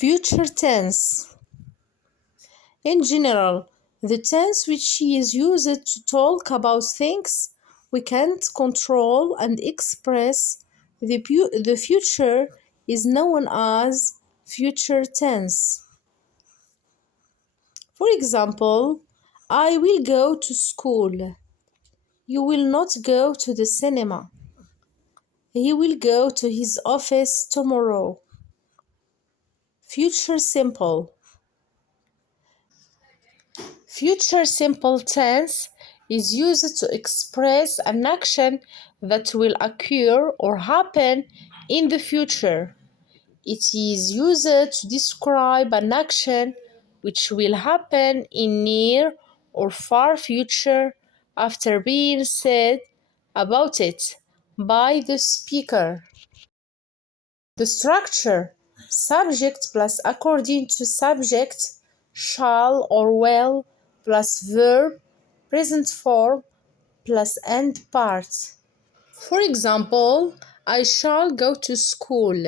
Future tense. In general, the tense which is used to talk about things we can't control and express the future is known as future tense. For example, I will go to school. You will not go to the cinema. He will go to his office tomorrow. Future simple. Future simple tense is used to express an action that will occur or happen in the future. It is used to describe an action which will happen in near or far future after being said about it by the speaker. The structure: subject plus according to subject, shall or will plus verb, present form plus end part. For example, I shall go to school.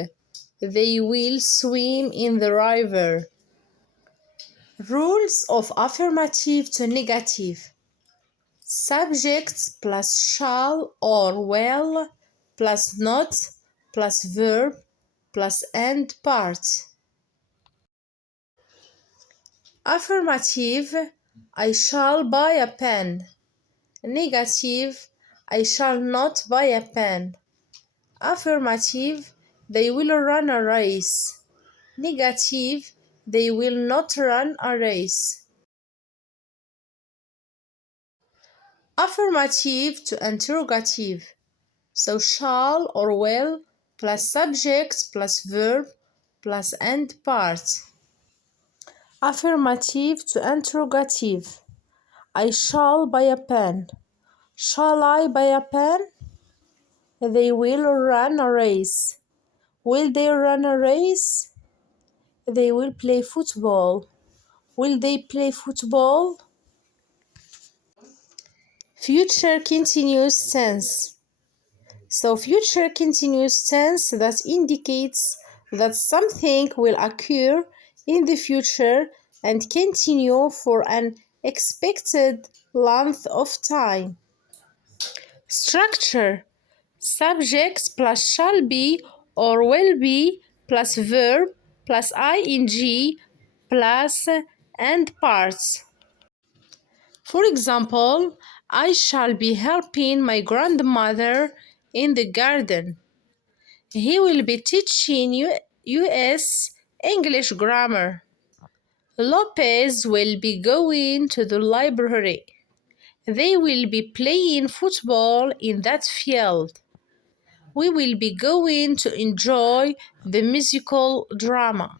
They will swim in the river. Rules of affirmative to negative: subject plus shall or will plus not plus verb plus end part. Affirmative: I shall buy a pen. Negative: I shall not buy a pen. Affirmative: they will run a race. Negative: they will not run a race. Affirmative to interrogative: so shall or will plus subject plus verb plus end part. Affirmative to interrogative: I shall buy a pen. Shall I buy a pen? They will run a race. Will they run a race? They will play football. Will they play football? Future continuous tense. So future continuous tense that indicates that something will occur in the future and continue for an expected length of time. Structure: subject plus shall be or will be plus verb plus ing plus end parts. For example, I shall be helping my grandmother in the garden. He will be teaching US English grammar. Lopez will be going to the library. They will be playing football in that field. We will be going to enjoy the musical drama.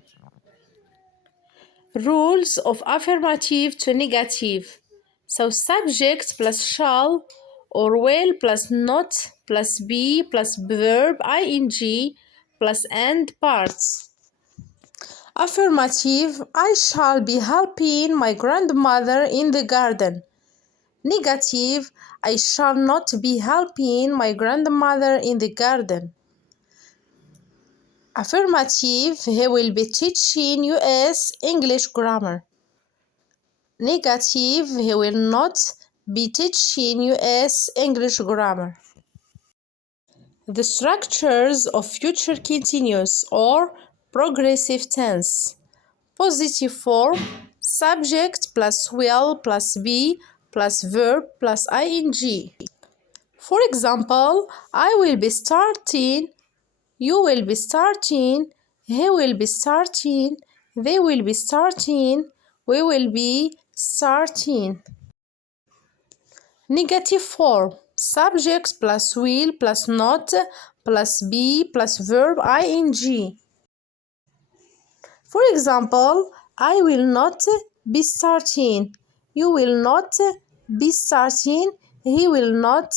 Rules of affirmative to negative. So subject plus shall or will plus not plus be plus verb ing plus end parts. Affirmative: I shall be helping my grandmother in the garden. Negative: I shall not be helping my grandmother in the garden. Affirmative: he will be teaching US English grammar. Negative: he will not be teaching US English grammar. The structures of future continuous or progressive tense. Positive form: subject plus will plus be plus verb plus ing. For example, I will be starting, you will be starting, he will be starting, they will be starting, we will be starting. Negative form: subject plus will plus not plus be plus verb ing. For example, I will not be starting, you will not be starting, he will not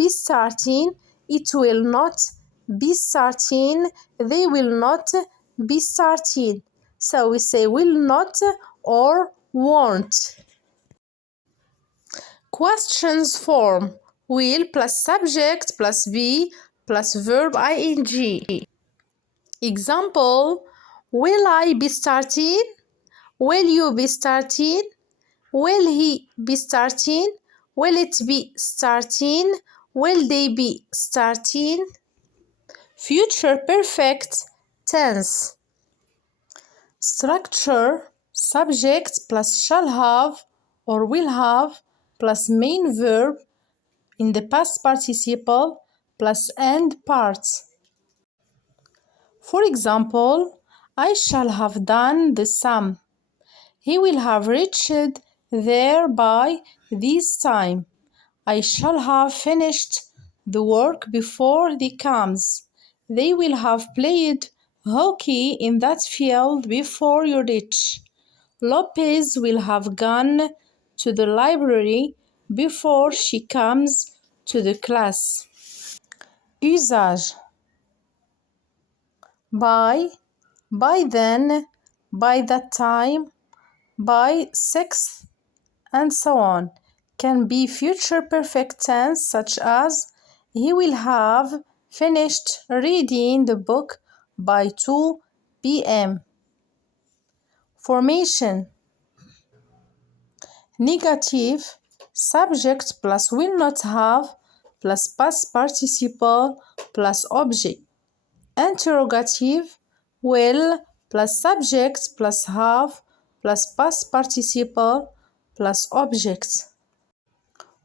be starting, it will not be starting, they will not be starting. So we say will not or won't. Questions form: will plus subject plus be plus verb ing. Example: Will I be starting? Will you be starting? Will he be starting? Will it be starting? Will they be starting? Future perfect tense. Structure subject plus shall have or will have plus main verb in the past participle plus end parts. For example, I shall have done the sum. He will have reached there by this time. I shall have finished the work before they comes. They will have played hockey in that field before you reach. Lopez will have gone to the library before she comes to the class. Usage. By then, by that time, by sixth, and so on, can be future perfect tense such as he will have finished reading the book by 2 p.m. Formation. Negative subject plus will not have plus past participle plus object. Interrogative will plus subject plus have plus past participle plus object.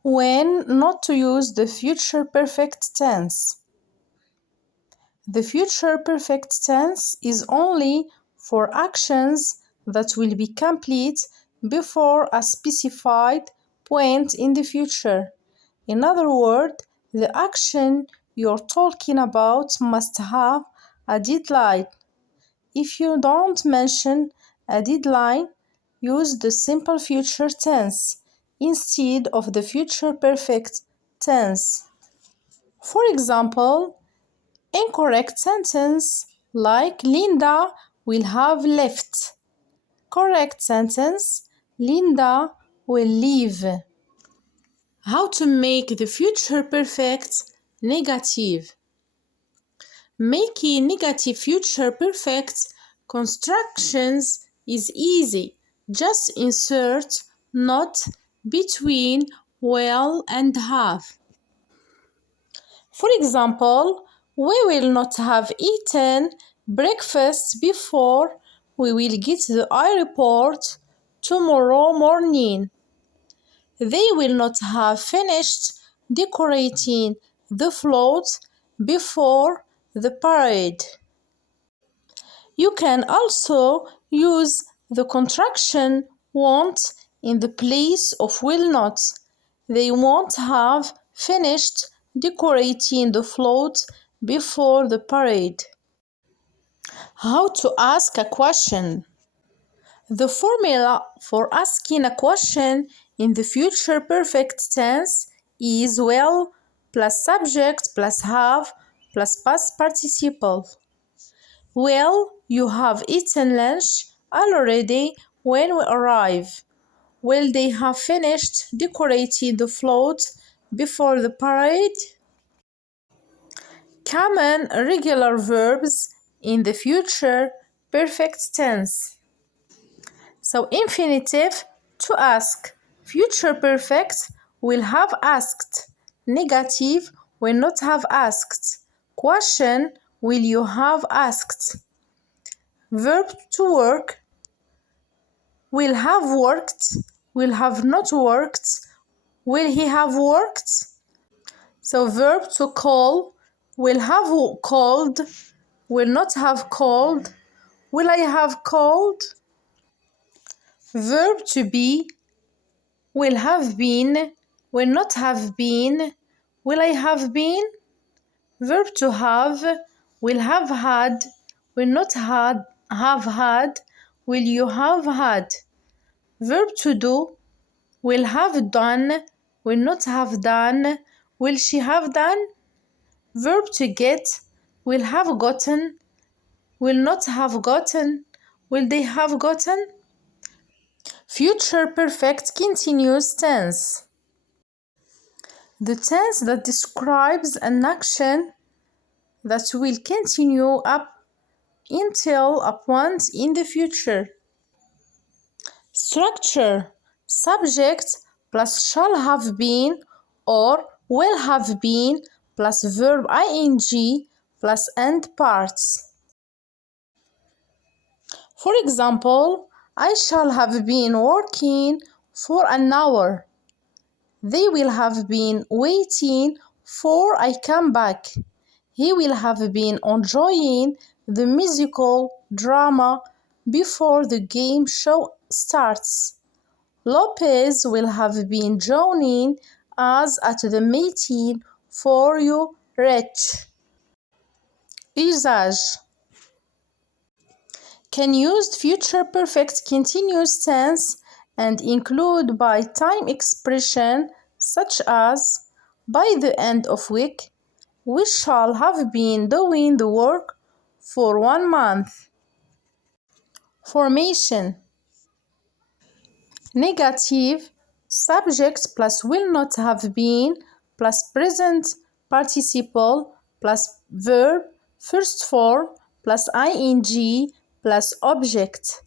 When not to use the future perfect tense. The future perfect tense is only for actions that will be complete before a specified point in the future. In other words, the action you're talking about must have a deadline. If you don't mention a deadline, use the simple future tense instead of the future perfect tense. For example, incorrect sentence like Linda will have left. Correct sentence, Linda will leave. How to make the future perfect negative. Making negative future perfect constructions is easy. Just insert not between will and have. For example, we will not have eaten breakfast before we will get to the airport tomorrow morning. They will not have finished decorating the float before the parade. You can also use the contraction won't in the place of will not. They won't have finished decorating the float before the parade. How to ask a question. The formula for asking a question in the future perfect tense is will plus subject plus have plus past participle. Will you have eaten lunch already when we arrive? Will they have finished decorating the float before the parade? Common regular verbs in the future perfect tense. So infinitive, to ask. Future perfect, will have asked. Negative, will not have asked. Question, will you have asked? Verb to work, will have worked, will have not worked, will he have worked? So verb to call, will have called, will not have called, will I have called? Verb to be, will have been, will not have been, will I have been? Verb to have, will have had, will not have had, will you have had? Verb to do, will have done, will not have done, will she have done? Verb to get, will have gotten, will not have gotten, will they have gotten? Future perfect continuous tense. The tense that describes an action that will continue up until a point in the future. Structure: subject plus shall have been or will have been plus verb ing plus end parts. For example, I shall have been working for an hour. They will have been waiting for I come back. He will have been enjoying the musical drama before the game show starts. Lopez will have been joining us at the meeting for you, Rich. Usage: can use future perfect continuous tense and include by time expression such as by the end of week. We shall have been doing the work for 1 month. Formation: negative: subject plus will not have been plus present participle plus verb first form plus ing plus object.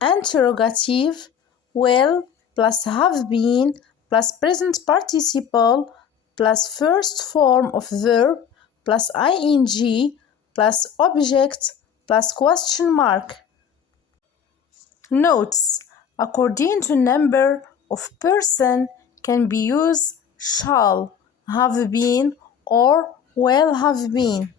Interrogative: will plus have been plus present participle plus first form of verb plus ing plus object plus question mark. Notes: according to number of person can be used shall have been or will have been.